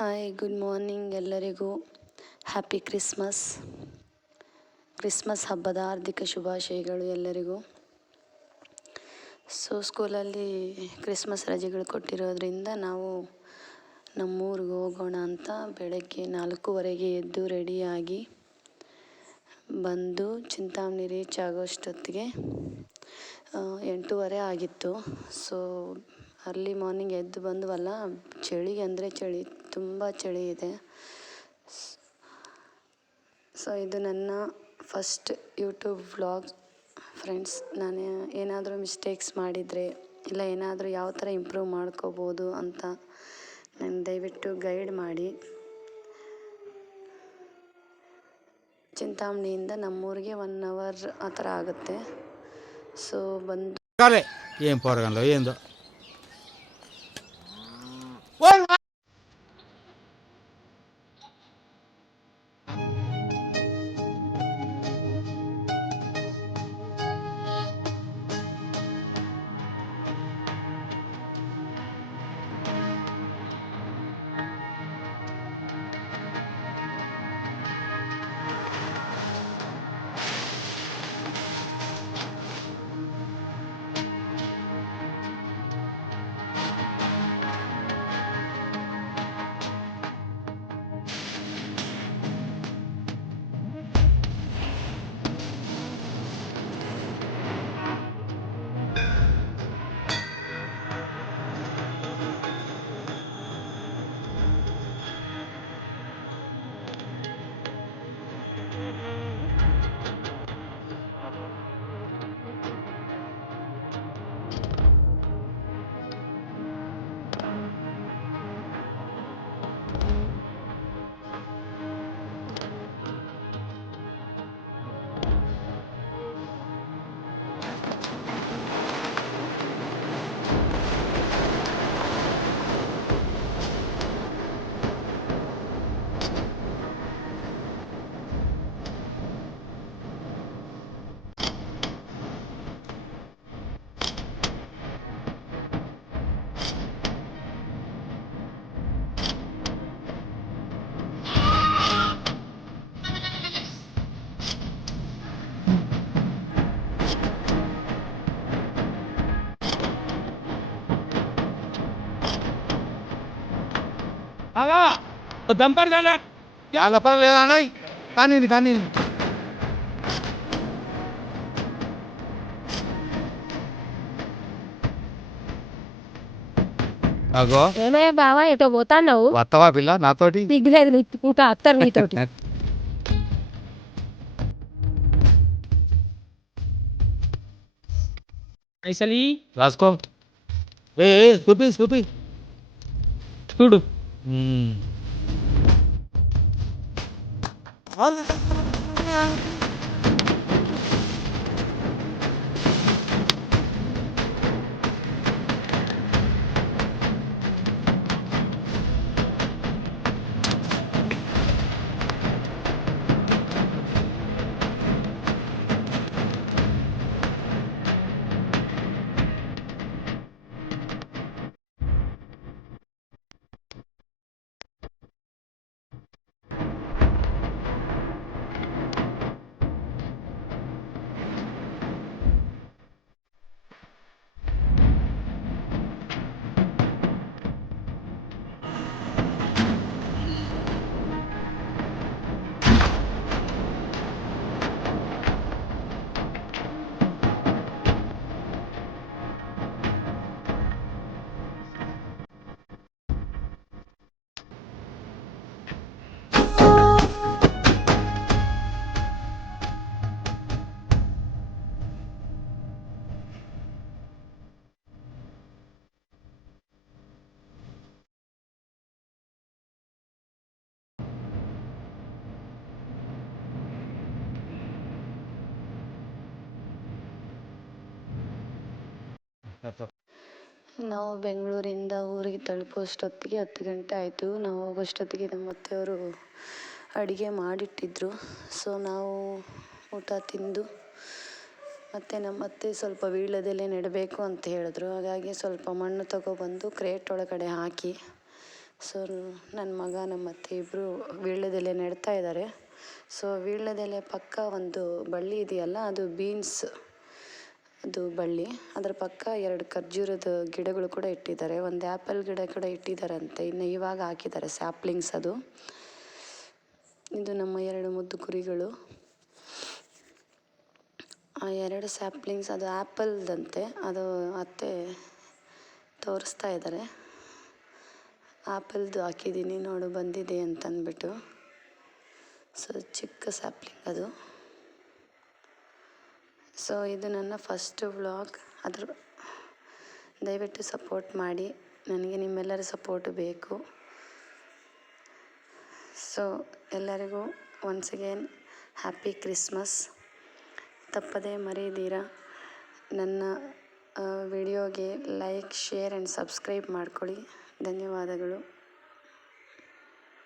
Hi, good morning ಎಲ್ಲರಿಗೂ. Happy Christmas ಹಬ್ಬದ ಹಾರ್ದಿಕ ಶುಭಾಶಯಗಳು ಎಲ್ಲರಿಗೂ. ಸ್ಕೂಲಲ್ಲಿ ಕ್ರಿಸ್ಮಸ್ ರಜೆಗಳು ಕೊಟ್ಟಿರೋದ್ರಿಂದ ನಾವು ನಮ್ಮೂರಿಗೆ ಹೋಗೋಣ ಅಂತ ಬೆಳಗ್ಗೆ 4:15 ಎದ್ದು ರೆಡಿಯಾಗಿ ಬಂದು ಚಿಂತಾಮಣಿ ರೀಚ್ ಆಗೋಷ್ಟೊತ್ತಿಗೆ 8:30 ಆಗಿತ್ತು. ಅರ್ಲಿ ಮಾರ್ನಿಂಗ್ ಎದ್ದು ಬಂದ್ವಲ್ಲ, ಚಳಿ ಅಂದರೆ ಚಳಿ, ತುಂಬ ಚಳಿ ಇದೆ. ಇದು ನನ್ನ ಫಸ್ಟ್ ಯೂಟ್ಯೂಬ್ ವ್ಲಾಗ್ ಫ್ರೆಂಡ್ಸ್. ನಾನು ಏನಾದರೂ ಮಿಸ್ಟೇಕ್ಸ್ ಮಾಡಿದರೆ ಇಲ್ಲ ಏನಾದರೂ ಯಾವ ಥರ ಇಂಪ್ರೂವ್ ಮಾಡ್ಕೋಬೋದು ಅಂತ ನಾನು ದಯವಿಟ್ಟು ಗೈಡ್ ಮಾಡಿ. ಚಿಂತಾಮಣಿಯಿಂದ ನಮ್ಮೂರಿಗೆ 1 hour ಆ ಥರ ಆಗುತ್ತೆ. ಬಂದು ఏం పోరగంలో ఏందో దంపర్ లేదన్నా కానీ అగో ఏమయ్యా బావా, ఎటో పోతాన్నావు? వస్తావా పిల్ల నాతోటి? సిగ్గులేదు ఇంకా అత్తరు నీతోటి. పైసలి రాసుకో. చూపి చూడు. ನಾವು ಬೆಂಗಳೂರಿಂದ ಊರಿಗೆ ತಲುಪೋಷ್ಟೊತ್ತಿಗೆ 10 ಗಂಟೆ ಆಯಿತು. ನಾವು ಹೋಗೋಷ್ಟೊತ್ತಿಗೆ ನಮ್ಮ ಅತ್ತೆಯವರು ಅಡುಗೆ ಮಾಡಿಟ್ಟಿದ್ರು. ನಾವು ಊಟ ತಿಂದು ಮತ್ತು ನಮ್ಮ ಅತ್ತೆ ಸ್ವಲ್ಪ ವೀಳ್ಯದೆಲೆ ನೆಡಬೇಕು ಅಂತ ಹೇಳಿದ್ರು. ಹಾಗಾಗಿ ಸ್ವಲ್ಪ ಮಣ್ಣು ತಗೊಬಂದು ಕ್ರೇಟ್ ಒಳಗಡೆ ಹಾಕಿ ಸೊ ನನ್ನ ಮಗ ನಮ್ಮ ಅತ್ತೆ ಇಬ್ಬರು ವೀಳ್ಯದೆಲೆ ನೆಡ್ತಾ ಇದ್ದಾರೆ. ಸೊ ವೀಳ್ಯದೆಲೆ ಪಕ್ಕ ಒಂದು ಬಳ್ಳಿ ಇದೆಯಲ್ಲ, ಅದು ಬೀನ್ಸ್ ಅದು ಬಳ್ಳಿ. ಅದರ ಪಕ್ಕ 2 ಖರ್ಜೂರದ ಗಿಡಗಳು ಕೂಡ ಇಟ್ಟಿದ್ದಾರೆ. ಒಂದು ಆ್ಯಪಲ್ ಗಿಡ ಕೂಡ ಇಟ್ಟಿದ್ದಾರಂತೆ, ಇನ್ನು ಇವಾಗ ಹಾಕಿದ್ದಾರೆ ಸ್ಯಾಪ್ಲಿಂಗ್ಸ್. ಅದು ಇದು ನಮ್ಮ 2 ಮುದ್ದು ಕುರಿಗಳು. ಆ 2 ಸ್ಯಾಪ್ಲಿಂಗ್ಸ್ ಅದು ಆ್ಯಪಲ್ದಂತೆ. ಅದು ಅತ್ತೆ ತೋರಿಸ್ತಾ ಇದ್ದಾರೆ. ಆ್ಯಪಲ್ದು ಹಾಕಿದ್ದೀನಿ ನೋಡು ಬಂದಿದೆ ಅಂತಂದ್ಬಿಟ್ಟು. ಸೊ ಚಿಕ್ಕ ಸ್ಯಾಪ್ಲಿಂಗ್ ಅದು. ಸೊ ಇದು ನನ್ನ ಫಸ್ಟ್ ವ್ಲಾಗ್. ದಯವಿಟ್ಟು ಸಪೋರ್ಟ್ ಮಾಡಿ, ನನಗೆ ನಿಮ್ಮೆಲ್ಲರ ಸಪೋರ್ಟ್ ಬೇಕು. ಸೊ ಎಲ್ಲರಿಗೂ ಒನ್ಸ್ ಅಗೇನ್ ಹ್ಯಾಪಿ ಕ್ರಿಸ್ಮಸ್. ತಪ್ಪದೇ ಮರೀದಿರ ನನ್ನ ವಿಡಿಯೋಗೆ ಲೈಕ್, ಶೇರ್ ಆ್ಯಂಡ್ ಸಬ್ಸ್ಕ್ರೈಬ್ ಮಾಡ್ಕೊಳ್ಳಿ. ಧನ್ಯವಾದಗಳು.